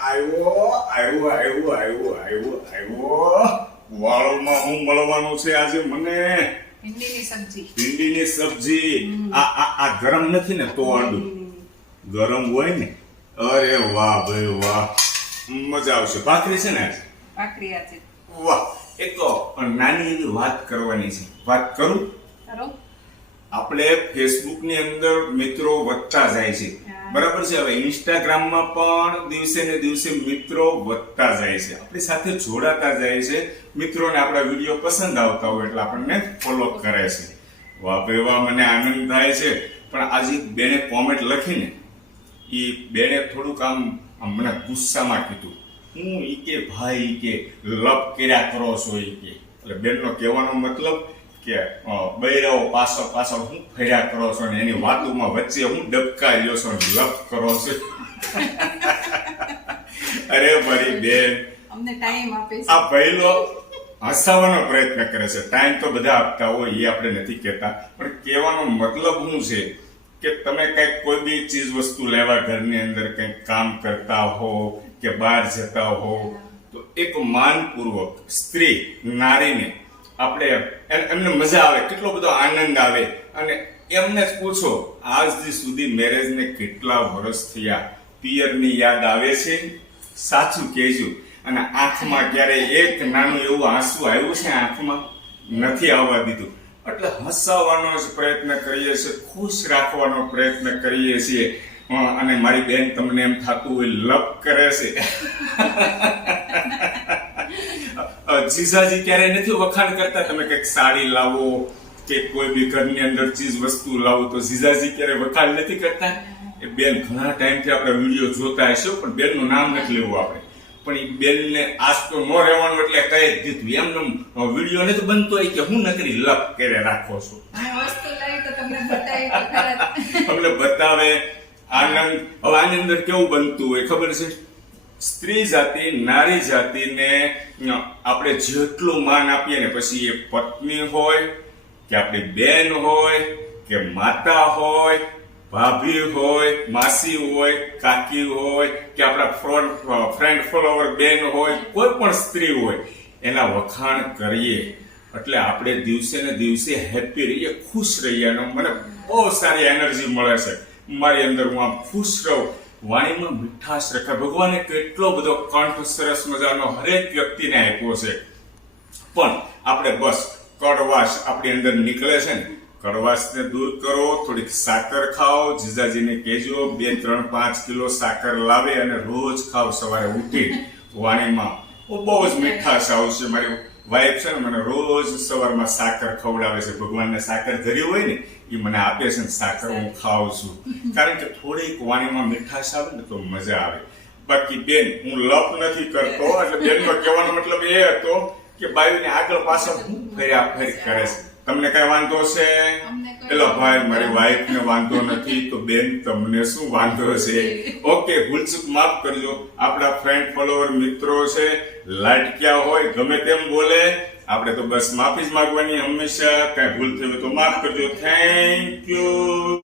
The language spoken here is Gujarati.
આવ્યો. વાળમાં હું મળવાનું છે આજે મને. ભીંડીની સબ્જી. આ ગરમ નથી ને તો આડું ગરમ હોય ને. અરે વાહ ભાઈ વાહ, મજા આવશે. ભાખરી છે ને આજે? ભાખરી આજે. વાહ, એક તો નાની એવી વાત કરવાની છે. વાત કરું? આપણે ફેસબુક ની અંદર મિત્રો વધતા જાય છે, બરાબર છે. હવે ઇન્સ્ટાગ્રામમાં પણ દિવસે ને દિવસે મિત્રો વધતા જાય છે, આપણી સાથે જોડાતા જાય છે. મિત્રોને આપણા વિડીયો પસંદ આવતા હોય એટલે આપણને ફોલો કરે છે. વાહ ભાઈ વાહ, મને આનંદ થાય છે. પણ આજે બેને કોમેન્ટ લખીને એ બેને થોડુંક આમ મને ગુસ્સામાં કીધું. હું ઈ કે ભાઈ ઈ કે લપ કર્યા કરો છો ઈ કે. એટલે બેનનો કહેવાનો મતલબ કે બૈરાઓ પાછળ હું ફર્યા કરો છો ને એની વાતોમાં વચ્ચે હું ડબકા લ્યો છો ને લપ કરો છો. અરે મારી બેન, અમને ટાઈમ આપે છે. આ પહેલો હસાવવાનો પ્રયત્ન કરે છે. ટાઈમ તો બધા આપતા હોય, એ આપણે નથી કહેતા, પણ કહેવાનો મતલબ શું છે કે તમે કઈક કોઈ બી ચીજ વસ્તુ લેવા ઘરની અંદર કંઈક કામ કરતા હો કે બહાર જતા હો તો એક માનપૂર્વક સ્ત્રી નારીને આપણે એમને મજા આવે, કેટલો બધો આનંદ આવે. અને એમને જ પૂછો આજ સુધી મેરેજને કેટલા વર્ષ થયા, પિયરની યાદ આવે છે? સાચું કહેજો. અને આંખમાં ક્યારે એક નાનું એવું આંસુ આવ્યું છે? આંખમાં નથી આવવા દીધું. એટલે હસાવવાનો જ પ્રયત્ન કરીએ છીએ, ખુશ રાખવાનો પ્રયત્ન કરીએ છીએ. અને મારી બેન તમને એમ થતું હોય લપ કરે છે. જીજાજી ક્યારેય નથી વખાણ કરતા તમે કઈક સાડી લાવો કે કોઈ બી ઘરની અંદર ચીજ વસ્તુ લાવો તો જીજાજી ક્યારેય વખાણ નથી કરતા? એ બેન ઘણા ટાઈમથી આપણે વિડીયો જોતા હશો, પણ બેનનું નામ નથી લેવું આપણે. પણ એ બેનને આજ તો ન રહેવાનું એટલે કહી દીધું. એમને વિડીયો નથી બનતો હોય કે હું નકરી લપ કરે રાખો છો. અમને બતાવે આનંદ. હવે આની અંદર કેવું બનતું હોય ખબર છે? સ્ત્રી જાતિ, નારી જાતિને આપણે જેટલું માન આપીએ ને, પછી એ પત્ની હોય કે આપણી બેન હોય કે માતા હોય, ભાભી હોય, માસી હોય, કાકી હોય કે આપણા ફ્રેન્ડ ફોલોવર બેન હોય, કોઈ પણ સ્ત્રી હોય, એના વખાણ કરીએ એટલે આપણે દિવસે ને દિવસે હેપી રહીએ, ખુશ રહીએ. અને મને બહુ સારી એનર્જી મળે છે મારી અંદર. હું આમ ખુશ રહું, વાણીમાં મીઠાશ રખે. ભગવાને કેટલો બધો કંઠ સરસ મજાનો હરેક વ્યક્તિને આપ્યો છે, પણ આપણે બસ કડવાશ આપણી અંદર નીકળે છે ને, કડવાશને દૂર કરો. થોડીક સાકર ખાઓ, જીજાજીને કહેજો 2, 3, 5 કિલો સાકર લાવે અને રોજ ખાવ સવારે ઉઠી. વાણીમાં બહુ જ મીઠાશ આવશે. મારી વાઈફ છે ને મને રોજ સવારમાં સાકર ખવડાવે છે. ભગવાનને સાકર ધરી હોય ને એ મને આપે છે ને સાકર હું ખાઉં છું, કારણ કે થોડીક વાણીમાં મીઠાશ આવે ને તો મજા આવે. બાકી બેન, હું લપ નથી કરતો. એટલે બેનનો કહેવાનો મતલબ એ હતો કે બાયુને આગળ પાછળ હું ફર્યા ફરી કરે છે. તમને કઈ વાંધો છે? એટલે ભાઈ મારી વાઈફ ને વાંધો નથી તો બેન તમને શું વાંધો છે? ઓકે, ભૂલચૂક માફ કરજો. આપણા ફ્રેન્ડ ફોલોવર મિત્રો છે, લાડક્યા હોય, ગમે તેમ બોલે, આપણે તો બસ માફી જ માંગવાની હંમેશા. કઈ ભૂલ થઈ હોય તો માફ કરજો. Thank you.